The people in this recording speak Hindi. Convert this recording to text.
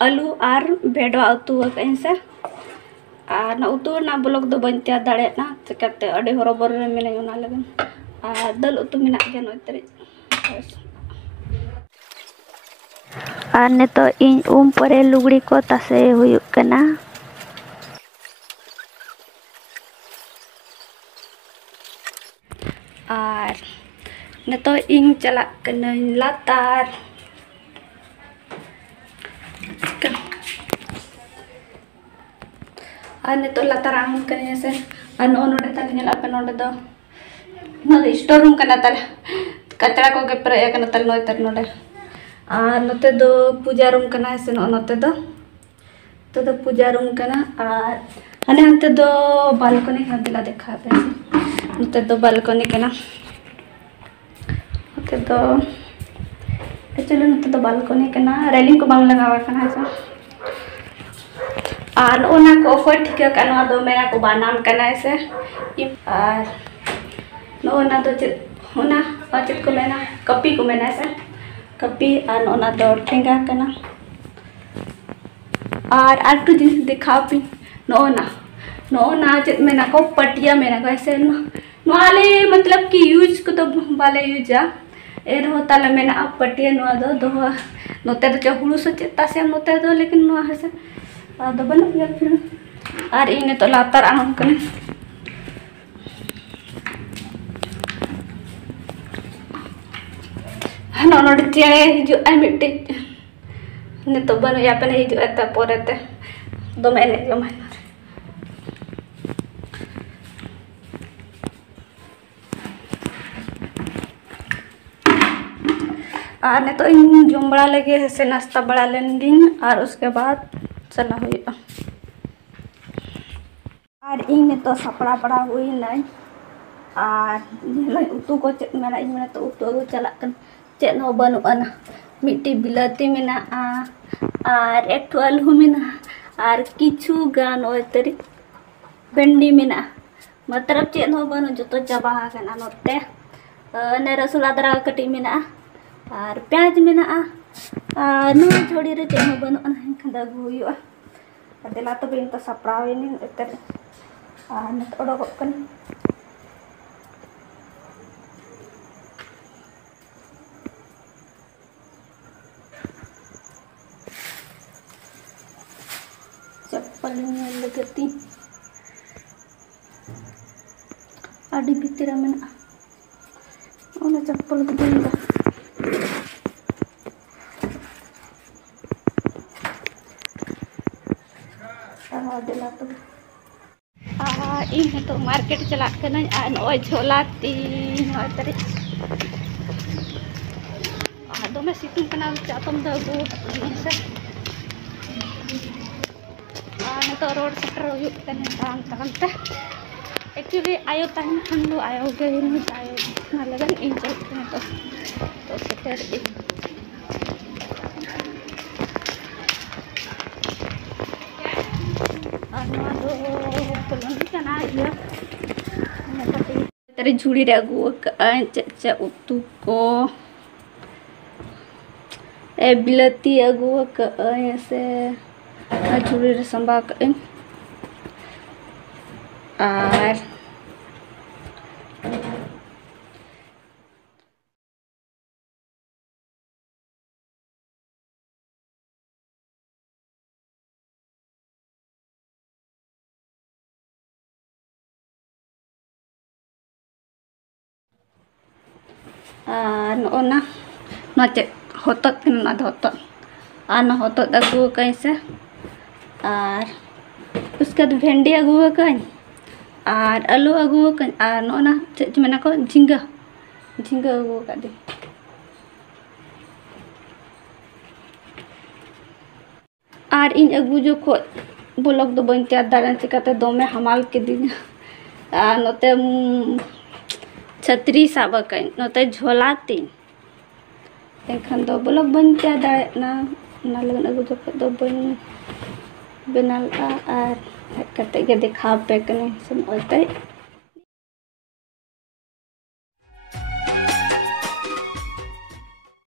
आलू और भेडवा उतु से और ना उतु ना ब्लॉग दो बन तैयार दाड़ेना चिकाते अड़े हरोबर रे मिने उना लगन और दाल उतु मिना के नोतरे और ने तो इन परे लुगड़ी को तसे हुई कना और ने तो इन चला कना लातार और ने तो लातार आंग कने से और नोडे तले नेला पे नोडे दो न स्टोर रूम कना तले कचरा को के प्रे कना तले नोय तर नोडे और नोते दो पूजा रूम कना से नोते तो पूजा रूम कना और हने हंते दो बालकनी हदिला देखा पे नोते दो बालकनी कना नोते दो एक्चुअली नोते दो बालकनी कना रेलिंग को बांग लगावा कना से और ओना को ऑफर ठीक कना दो मेरा को बानाम कना से और नोना दो ओना पाचत को मेना कपी को मेना से कपी और ओना दो टेंगा कना और आटू जिनिस दिखा पी नोना चेत मेना को पटिया मेना को ऐसे नोले मतलब कि यूज को तो बाले यूजा एर होता ले मेना पटिया नो दो नोते दो हुड़ू से चेता से नोते दो लेकिन नो हसे दो बन गया फिर और इने तो लातार आम कने नोडे चेड़े हिजु आई मिट्टी ने तो बन या पे हिजु एते पोरेते दो मैंने जो मैं और ने तो इन जुम बड़ा लगे ऐसे नाश्ता बड़ा लेंगे और उसके बाद चला हुआ और इन तो सपड़ा पड़ा हुई नहीं और उतु को मेरा इन तो उतु चला चेन हो बनुआना मिट्टी बिलाती मेना और एक आलू मेना और किछु गान ओतरी भेंडी मेना मतलब चेन हो बनु जो तो चाबा कना नोते ने रसुन अदरा कटी मेना और प्याज मेना और नो झोड़ी रे चेन हो बनु खंदा हुआ अदला तो बिन तो सपड़ाव इन एतर और ने ओडो कन चप्पल लगती आड़ी भीतर मेना ओना चप्पल को देंगे दिला तो इन तो मार्केट चला करना नॉय झोलाती नॉय तरी दो में सितुंग कना चातम दगो से तो रोड सेटर हुई एक्चुअली आयो तहन खंडो आयो गए आयो ना लगन इन चलते तो सेटर तरी झुड़ी रे अगु चे उतु को ए बिलती अगु से झुड़ी रे संबा और नोना चे हतत ना हतत और हतत अगु कैसे और उसके बाद भेंडी अगु और आलू अगु और नोना चे मेना को झींगा अगु दी और इन अगु जो को ब्लॉग दो बन तैयार दाड़ा चिकाते दमे हमाल के दिन नोते छतरी साबक नोते झोलाती एखन दो ब्लॉग बन तैयार दाड़ा ना लगन अगु जो दो बन बनाल और कते के दिखा पे कने सुन ओते